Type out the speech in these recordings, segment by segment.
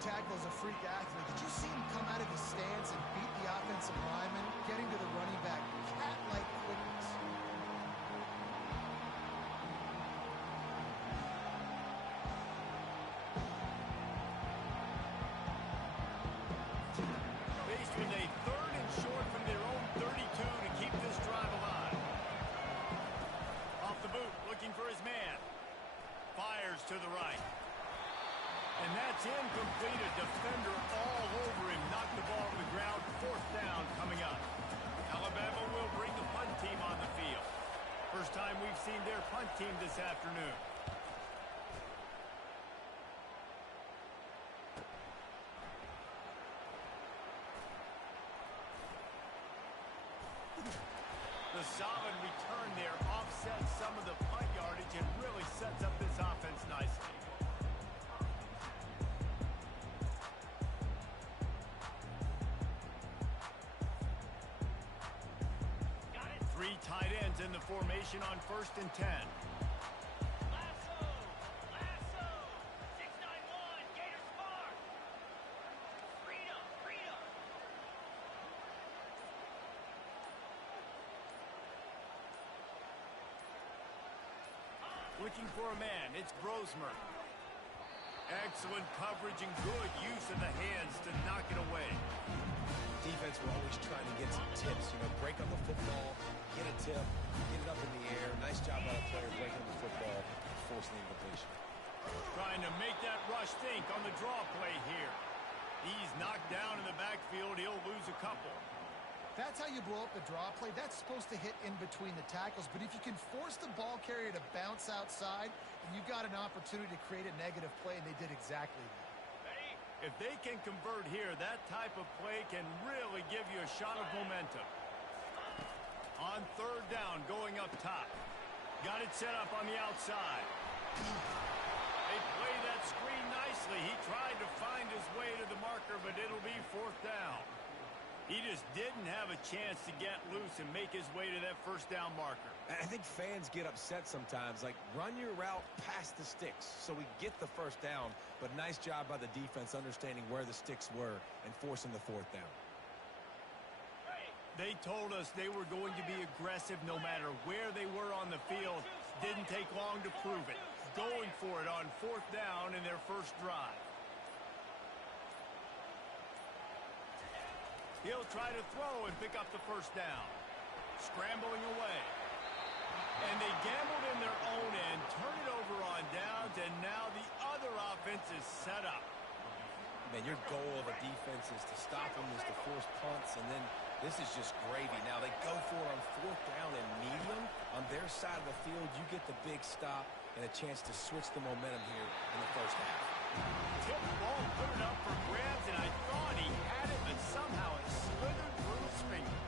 tackle is a freak athlete. Did you see him come out of his stance and beat the offensive lineman, getting to the running back cat-like quickness? Faced with a 3rd and short from their own 32 to keep this drive alive. Off the boot, looking for his man. Fires to the right. And that's incomplete. A defender all over him. Knocked the ball to the ground. 4th down coming up. Alabama will bring the punt team on the field. First time we've seen their punt team this afternoon. The solid return there offsets some of the punt yardage and really sets up this offense nicely. Got it. 3 tight ends in the formation on 1st and 10. Lasso! Lasso! 691, Gators Park! Freedom! Freedom! Looking for a man, it's Brosmer. Excellent coverage and good use of the hands to knock it away. Defense will always trying to get some tips, break on the football, get a tip, get it up in the air. Nice job by the player breaking the football, forcing the incompletion. Trying to make that rush think on the draw play here. He's knocked down in the backfield. He'll lose a couple. That's how you blow up the draw play. That's supposed to hit in between the tackles. But if you can force the ball carrier to bounce outside, you've got an opportunity to create a negative play, and they did exactly that. If they can convert here, that type of play can really give you a shot of momentum. On 3rd down, going up top. Got it set up on the outside. They play that screen nicely. He tried to find his way to the marker, but it'll be 4th down. He just didn't have a chance to get loose and make his way to that 1st down marker. I think fans get upset sometimes, like run your route past the sticks so we get the 1st down, but nice job by the defense understanding where the sticks were and forcing the 4th down. They told us they were going to be aggressive no matter where they were on the field. Didn't take long to prove it. Going for it on 4th down in their first drive. He'll try to throw and pick up the 1st down. Scrambling away. And they gambled in their own end, turn it over on downs, and now the other offense is set up. Man, your goal of a defense is to stop them, is to force punts, and then this is just gravy. Now they go for it on 4th down and medium. On their side of the field, you get the big stop and a chance to switch the momentum here in the 1st half. Tip ball, put it up for grabs, and I thought he had it, but somehow it slithered through his fingers.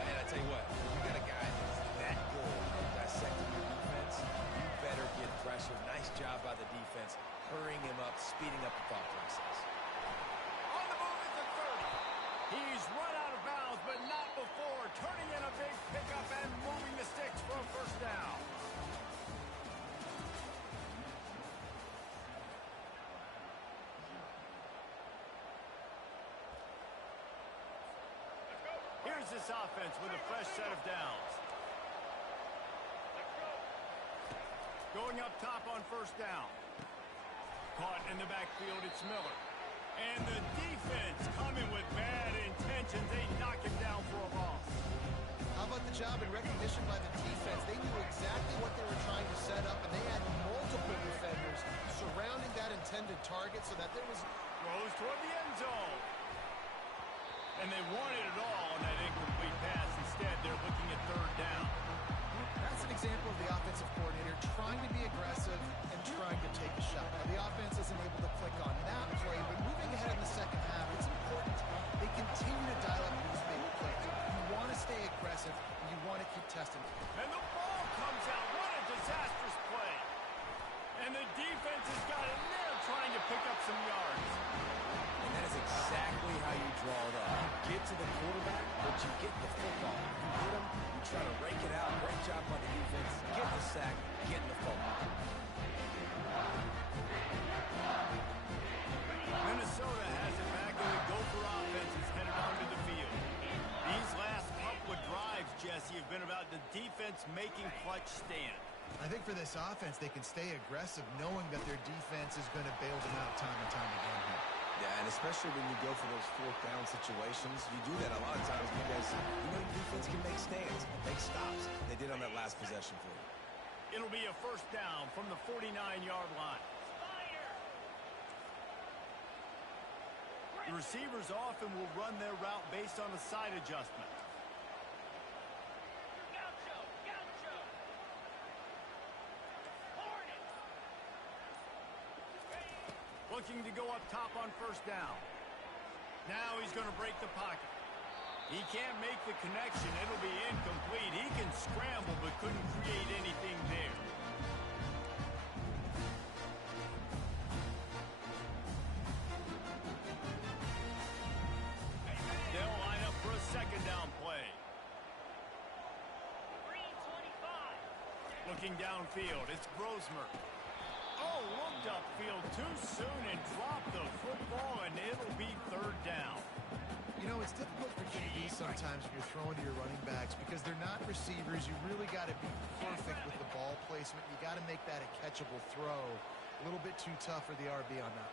And I tell you what, you got a guy that's that good at dissecting your defense, you better get pressure. Nice job by the defense, hurrying him up, speeding up the thought process. On the move is the 30. He's run out of bounds, but not before. Turning in a big pickup and moving the sticks for a 1st down. Here's this offense with a fresh set of downs. Going up top on 1st down. Caught in the backfield, it's Miller. And the defense coming with bad intentions. They knock him down for a loss. How about the job and recognition by the defense? They knew exactly what they were trying to set up, and they had multiple defenders surrounding that intended target so that there was... Throws toward the end zone. And they wanted it all on that incomplete pass. Instead, they're looking at 3rd down. That's an example of the offensive coordinator trying to be aggressive and trying to take a shot. Now, the offense isn't able to click on that play, but moving ahead in the 2nd half, it's important they continue to dial up these big plays. You want to stay aggressive, and you want to keep testing. And the ball comes out. What a disastrous play. And the defense has got in there trying to pick up some yards. And that is exactly how you draw it up. You get to the quarterback, but you get the football. You hit him, you try to rake it out. Great job by the defense. Get the sack, getting the football. been about the defense making clutch stand. I think for this offense, they can stay aggressive knowing that their defense is going to bail them out time and time again here. Yeah, and especially when you go for those fourth down situations, you do that a lot of times because you know your defense can make stands, make stops. They did on that last possession for you. It'll be a first down from the 49-yard line. The receivers often will run their route based on a side adjustment. Looking to go up top on first down. Now he's going to break the pocket. He can't make the connection. It'll be incomplete. He can scramble but couldn't create anything there. They'll line up for a second down play. Looking downfield, it's Grosmer. Oh, looked upfield too soon and dropped the football, and it'll be third down. You know, it's difficult for QBs sometimes when you're throwing to your running backs because they're not receivers. You really got to be perfect with the ball placement. You got to make that a catchable throw. A little bit too tough for the RB on that.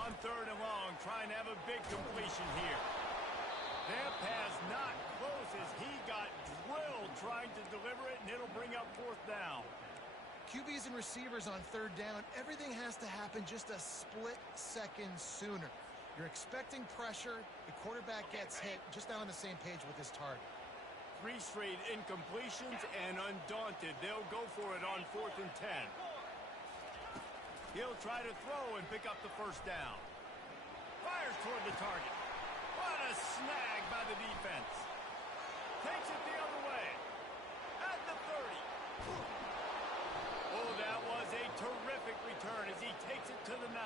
On third and long, trying to have a big completion here. That pass not close as he got drilled trying to deliver it, and it'll bring up fourth down. QBs and receivers on third down, everything has to happen just a split second sooner. You're expecting pressure, the quarterback gets hit, just not on the same page with his target. 3 straight incompletions, and undaunted, they'll go for it on 4th and 10. He'll try to throw and pick up the first down. Fires toward the target. What a snag by the defense. Takes it the other way. At the 30. Oh, that was a terrific return as he takes it to the 9.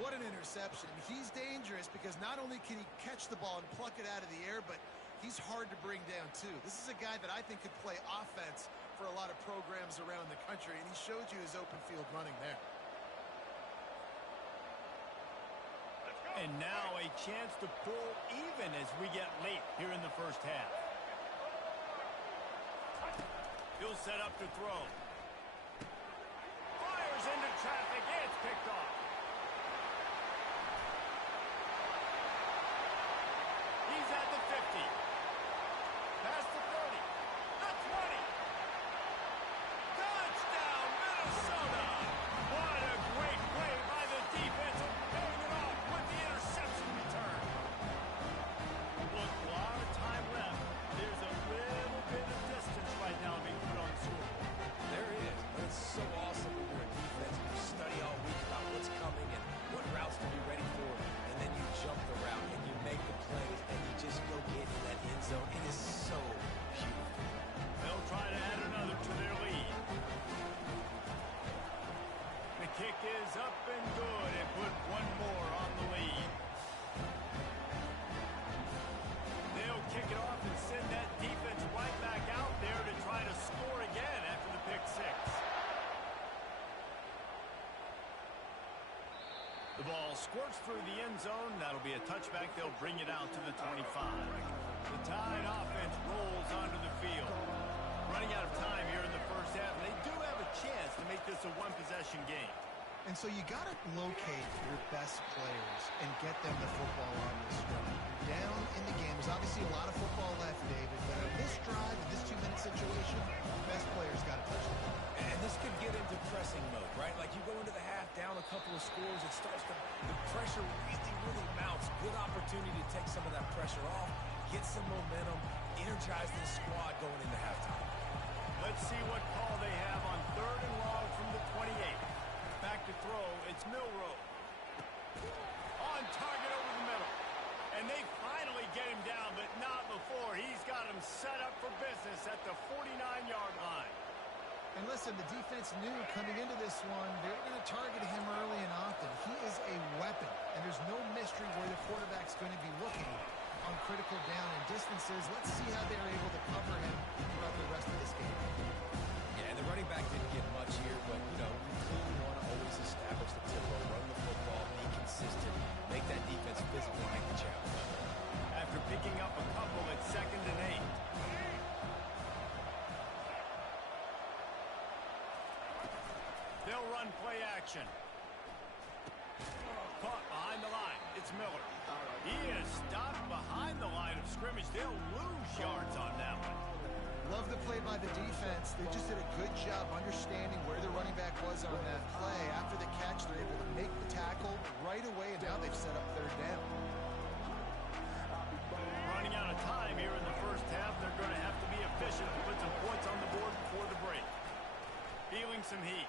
What an interception. He's dangerous because not only can he catch the ball and pluck it out of the air, but he's hard to bring down, too. This is a guy that I think could play offense for a lot of programs around the country, and he showed you his open field running there. And now a chance to pull even as we get late here in the first half. He'll set up to throw. Fires into traffic. It's picked off. He's at the 50. Past the 30. The 20. Touchdown, Minnesota. What a great play by the defense, paying it off with the interception return. Look, a lot of time left. There's a little bit of distance right now being put on the scoreboard. There is, but it's so awesome when you're a defense and you study all week about what's coming and what routes to be ready for, and then you jump the route and you make the plays and you just go get in that end zone. It is so beautiful. They'll try to add another to their lead. The kick is up and good and put one more on the lead. They'll kick it off and send that defense right back out there to try to score again after the pick six. The ball squirts through the end zone. That'll be a touchback. They'll bring it out to the 25. The Tide offense rolls onto the field. Running out of time here in the first half. They do have a chance to make this a one-possession game. And so you got to locate your best players and get them the football on this drive. You're down in the game. There's obviously a lot of football left, David, but on this drive, in this 2-minute situation, best players got to touch the ball. And this could get into pressing mode, right? Like you go into the half down a couple of scores, it starts to, the pressure really mounts. Good opportunity to take some of that pressure off, get some momentum, energize this squad going into halftime. Let's see what call they have on third and long from the 28. Back to throw, it's Milroe. On target over the middle. And they finally get him down, but not before. He's got him set up for business at the 49-yard line. And listen, the defense knew coming into this one, they were going to target him early and often. He is a weapon, and there's no mystery where the quarterback's going to be looking on critical down and distances. Let's see how they're able to cover him throughout the rest of this game. Yeah, and the running back didn't get much here, but, you know, you clearly want to always establish the tempo, run the football, be consistent, make that defense physically make the challenge. After picking up a couple at second They'll run play action. Caught behind the line. It's Miller. He is stopped behind the line of scrimmage. They'll lose yards on that one. Love the play by the defense. They just did a good job understanding where the running back was on that play. After the catch, they're able to make the tackle right away, and now they've set up third down. Running out of time here in the first half. They're going to have to be efficient to put some points on the board before the break. Feeling some heat.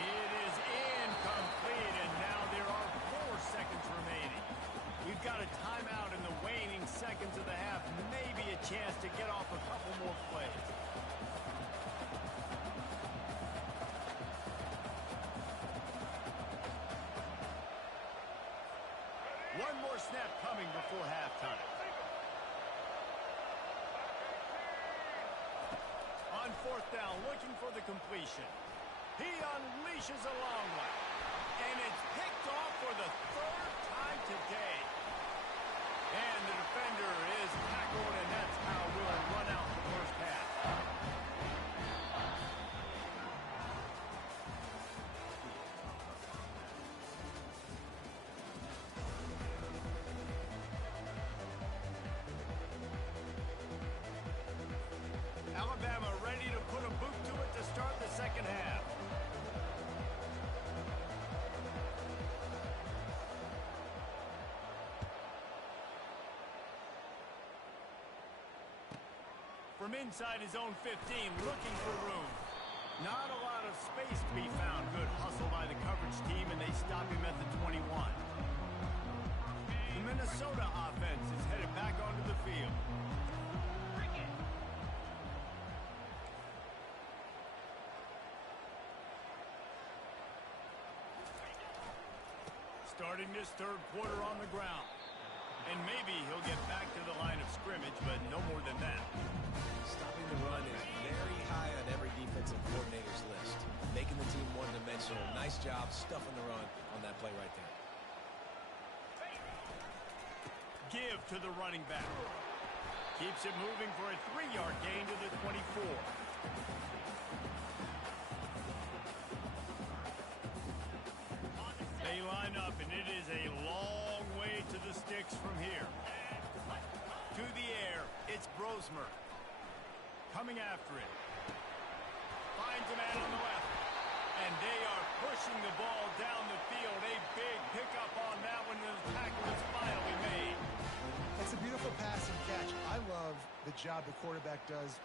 It is incomplete, and now there are 4 seconds remaining. We've got a timeout in the waning seconds of the half. Maybe a chance to get off a couple more plays. One more snap coming before halftime. On 4th down, looking for the completion. He unleashes a long one. And it's picked off for the 3rd time today. And the defender is tackled, and that's how we'll run out the first half. Alabama ready to put a boot to it to start the second half. From inside his own 15, looking for room. Not a lot of space to be found. Good hustle by the coverage team, and they stop him at the 21. The Minnesota offense is headed back onto the field. Starting this 3rd quarter on the ground. And maybe he'll get back to the line of scrimmage, but no more than that. Stopping the run is very high on every defensive coordinator's list. Making the team one-dimensional. Nice job stuffing the run on that play right there. Give to the running back. Keeps it moving for a 3-yard gain to the 24. They line up, and it is a long way to the sticks from here. To the air, it's Brosmer. Coming after it. Finds a man on the left. And they are pushing the ball down the field. A big pickup on that one. The tackle is finally made. It's a beautiful pass and catch. I love the job the quarterback does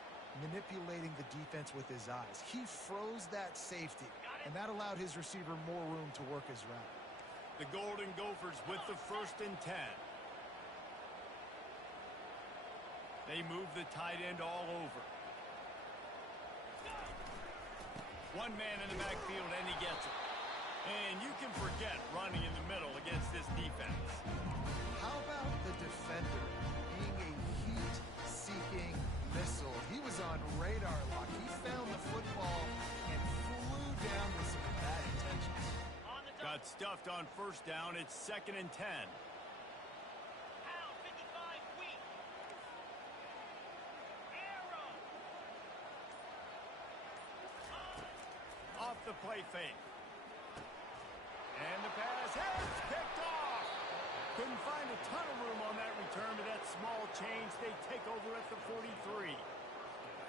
manipulating the defense with his eyes. He froze that safety, and that allowed his receiver more room to work his route. The Golden Gophers with the 1st and 10. They move the tight end all over. One man in the backfield, and he gets it. And you can forget running in the middle against this defense. How about the defender being a heat-seeking missile? He was on radar lock. He found the football and flew down with some bad intentions. Got stuffed on 1st down. It's 2nd and 10. Out, 55 weak. Arrow. Off the play fake. And the pass has picked off. Couldn't find a ton of room on that return, but that small change, they take over at the 43.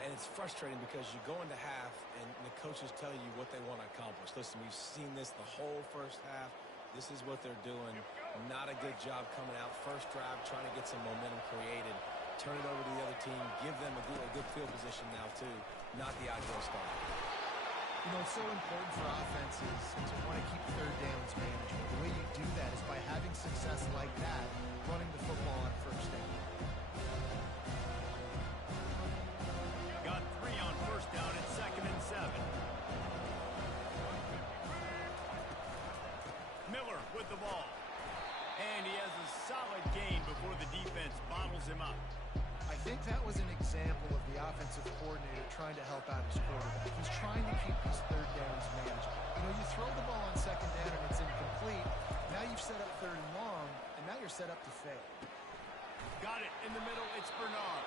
And it's frustrating because you go into half and the coaches tell you what they want to accomplish. Listen, we've seen this the whole first half. This is what they're doing. Not a good job coming out. First drive, trying to get some momentum created. Turn it over to the other team. Give them a good field position now, too. Not the ideal start. You know, it's so important for offenses to want to keep 3rd downs manageable. The way you do that is by having success like that, running the football on 1st down. Got 3 on 1st down. It's 2nd and 7. Miller with the ball. And he has a solid gain before the defense bottles him up. I think that was an example of the offensive coordinator trying to help out his quarterback. He's trying to keep these 3rd downs manageable. You know, you throw the ball on 2nd down and it's incomplete. Now you've set up 3rd and long, and now you're set up to fail. Got it in the middle. It's Bernard.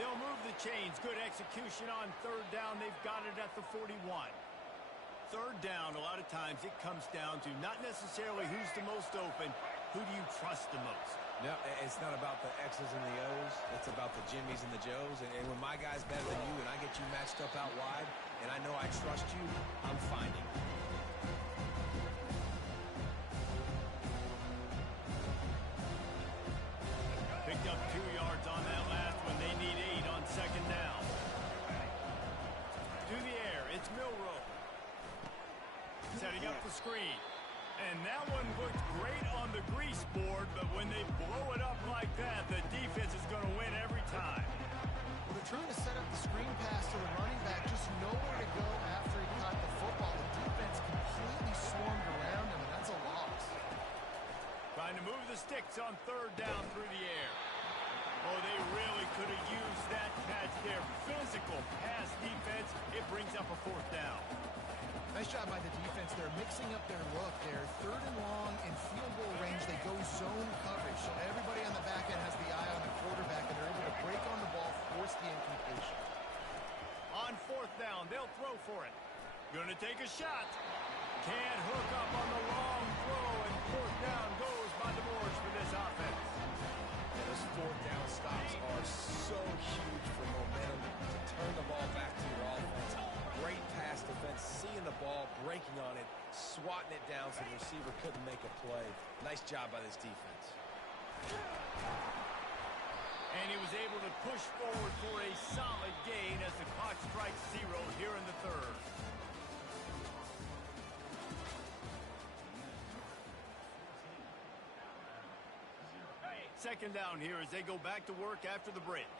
They'll move the chains. Good execution on 3rd down. They've got it at the 41. third down, a lot of times it comes down to not necessarily who's the most open, who do you trust the most? No, it's not about the X's and the O's. It's about the Jimmies and the Joes. And when my guy's better than you and I get you matched up out wide and I know I trust you, I'm finding you. Picked up 2 yards on that last one. They need 8 on second down. To the air, it's Milroe. Setting up the screen. And that one looked great on the grease board, but when they blow it up like that, the defense is going to win every time. Well, they're trying to set up the screen pass to the running back, just nowhere to go after he caught the football. The defense completely swarmed around him, and that's a loss. Trying to move the sticks on third down through the air. Oh, they really could have used that catch there. Physical pass defense. It brings up a fourth down. Nice job by the defense. They're mixing up their look. They're third and long in field goal range. They go zone coverage. So everybody on the back end has the eye on the quarterback, and they're able to break on the ball, force the incompletion. On fourth down, they'll throw for it. Gonna take a shot. Can't hook up on the long throw, and fourth down goes by the boards for this offense. And those fourth down stops are so huge for momentum to turn the ball back to your offense. Great pass defense, seeing the ball, breaking on it, swatting it down so the receiver couldn't make a play. Nice job by this defense. And he was able to push forward for a solid gain as the clock strikes 0 here in the third. Second down here as they go back to work after the break.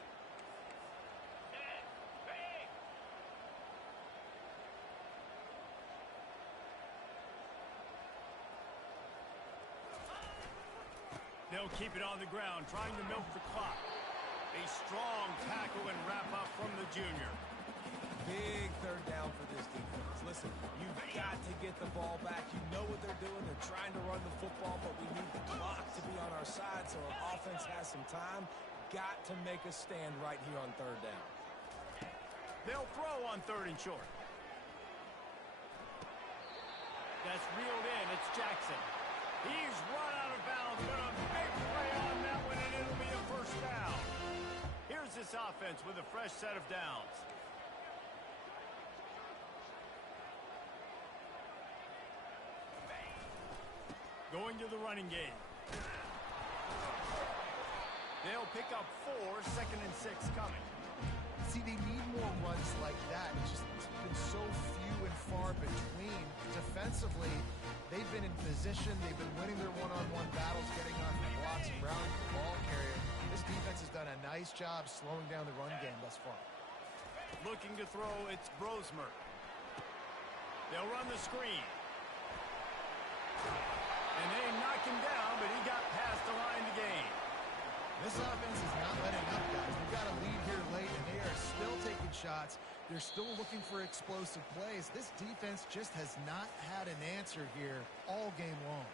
They'll keep it on the ground, trying to milk the clock. A strong tackle and wrap up from the junior. Big third down for this defense. Listen, you've got to get the ball back. You know what they're doing. They're trying to run the football, but we need the clock to be on our side so our offense has some time. Got to make a stand right here on third down. They'll throw on third and short. That's reeled in. It's Jackson. He's run out of bounds, but a big play on that one, and it'll be a first down. Here's this offense with a fresh set of downs. Going to the running game. They'll pick up 4, second and 6 coming. See, they need more runs like that. It's just been so few and far between. Defensively, they've been in position. They've been winning their one-on-one battles, getting off the blocks and rounding the ball carrier. This defense has done a nice job slowing down the run game thus far. Looking to throw, it's Brosmer. They'll run the screen. And they knock him down, but he got past the line to gain. This offense is not letting up, guys. We've got a lead here late, and they are still taking shots. They're still looking for explosive plays. This defense just has not had an answer here all game long.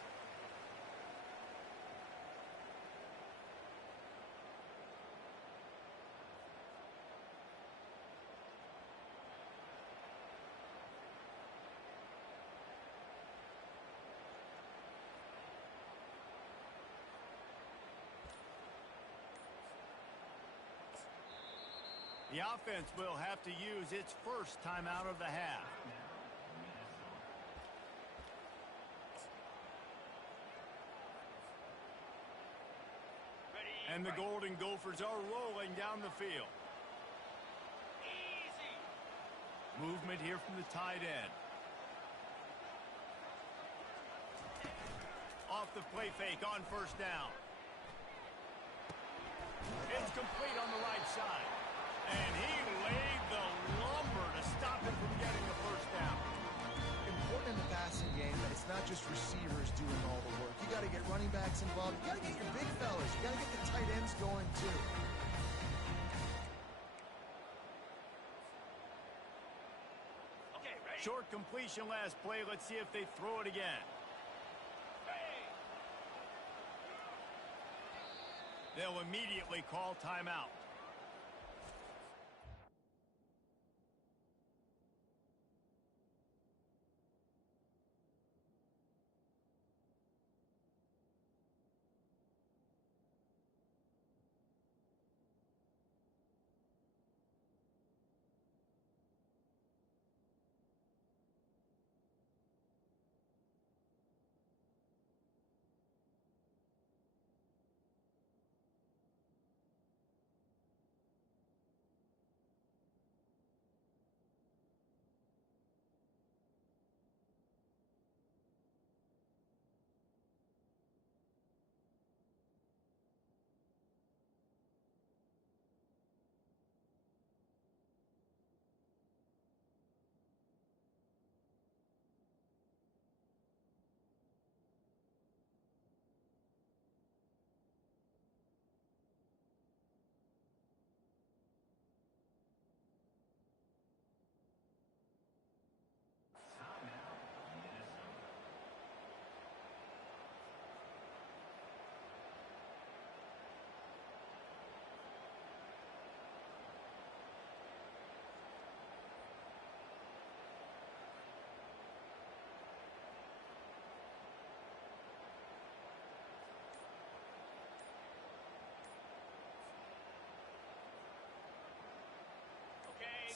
The offense will have to use its first timeout of the half. And the Golden Gophers are rolling down the field. Easy. Movement here from the tight end. Off the play fake on first down. It's complete on the right side. And he laid the lumber to stop him from getting the first down. Important in the passing game that it's not just receivers doing all the work. You got to get running backs involved. You got to get your big fellas. You got to get the tight ends going too. Okay, ready? Short completion last play. Let's see if they throw it again. Ready. They'll immediately call timeout.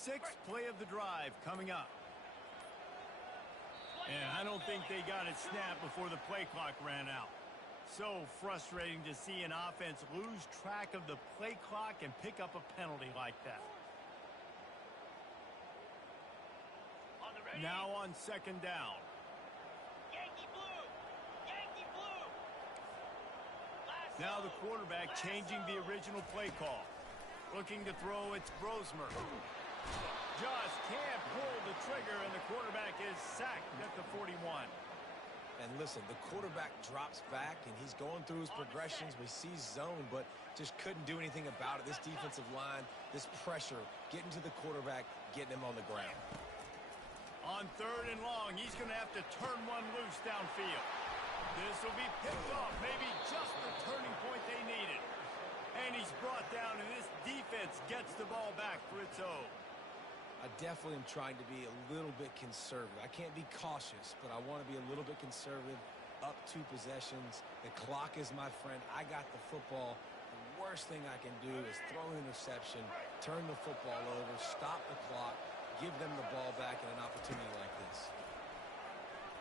sixth play of the drive coming up. And I don't think they got it snapped before the play clock ran out. So frustrating to see an offense lose track of the play clock and pick up a penalty like that. On the ready. Now on second down. Yankee blue. Yankee blue. Lasso. Now the quarterback changing the original play call. Looking to throw, it's Brosmer. Just can't pull the trigger, and the quarterback is sacked at the 41. And listen, the quarterback drops back, and he's going through his progressions. We see zone, but just couldn't do anything about it. This defensive line, this pressure, getting to the quarterback, getting him on the ground. On third and long, he's going to have to turn one loose downfield. This will be picked off, maybe just the turning point they needed. And he's brought down, and this defense gets the ball back for its own. I definitely am trying to be a little bit conservative. I can't be cautious, but I want to be a little bit conservative. Up 2 possessions. The clock is my friend. I got the football. The worst thing I can do is throw an interception, turn the football over, stop the clock, give them the ball back in an opportunity like this.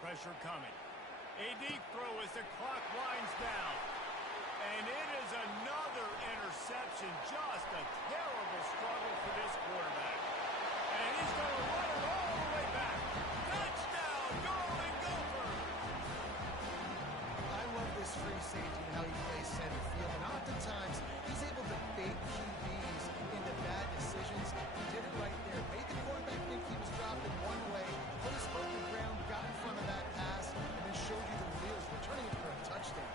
Pressure coming. A deep throw as the clock winds down. And it is another interception. Just a terrible struggle for this quarterback. And he's going to run it all the way back. Touchdown, Golden Gopher! I love this free safety and how he plays center field. And oftentimes, he's able to bait QBs into bad decisions. He did it right there. Made the quarterback think he was dropping one way, put his foot on the ground, got in front of that pass, and then showed you the wheels, returning it for a touchdown.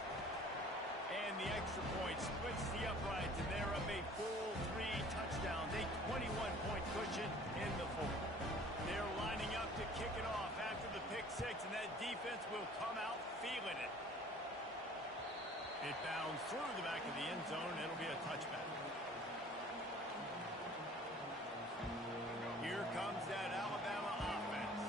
And the extra point splits the uprights, and they're up a full 3 touchdowns, a 21-point cushion in the fourth. They're lining up to kick it off after the pick 6, and that defense will come out feeling it. It bounds through the back of the end zone, and it'll be a touchback. Here comes that Alabama offense.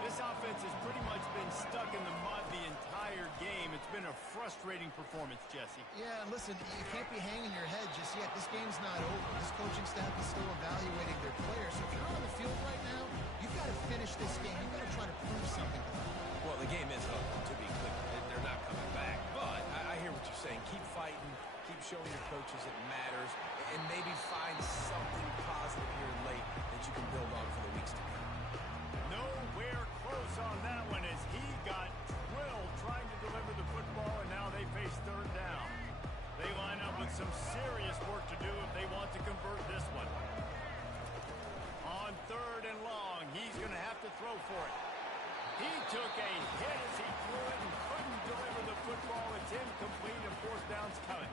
This offense has pretty much been stuck in the mud the entire game. It's been a frustrating performance, Jesse. Yeah, and listen, you can't be hanging your head just yet. This game's not over. This coaching staff is still evaluating their players. So if you're on the field right now, you've got to finish this game. You've got to try to prove something to them. Well, the game is over, to be clear. They're not coming back. But I hear what you're saying. Keep fighting. Keep showing your coaches it matters. And maybe find something positive here late that you can build on for the weeks to come. Nowhere close on that one as he got drilled trying to deliver the football, and now they face third down. They line up with some serious work to do if they want to convert this one. On third and long, he's going to have to throw for it. He took a hit as he threw it and couldn't deliver the football. It's incomplete and fourth down's coming.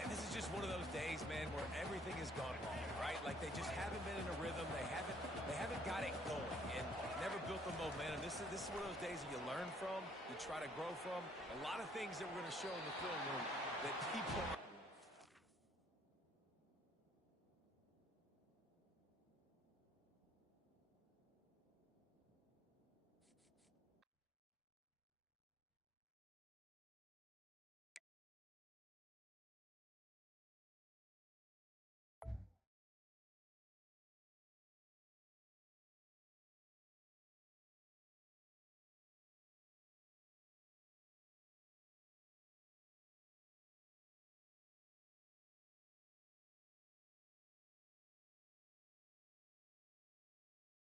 And this is just one of those days, man, where everything has gone wrong, right? Like they just haven't been in a rhythm. They haven't got it going and never built the momentum. This is one of those days that you learn from, you try to grow from. A lot of things that we're going to show in the film room that people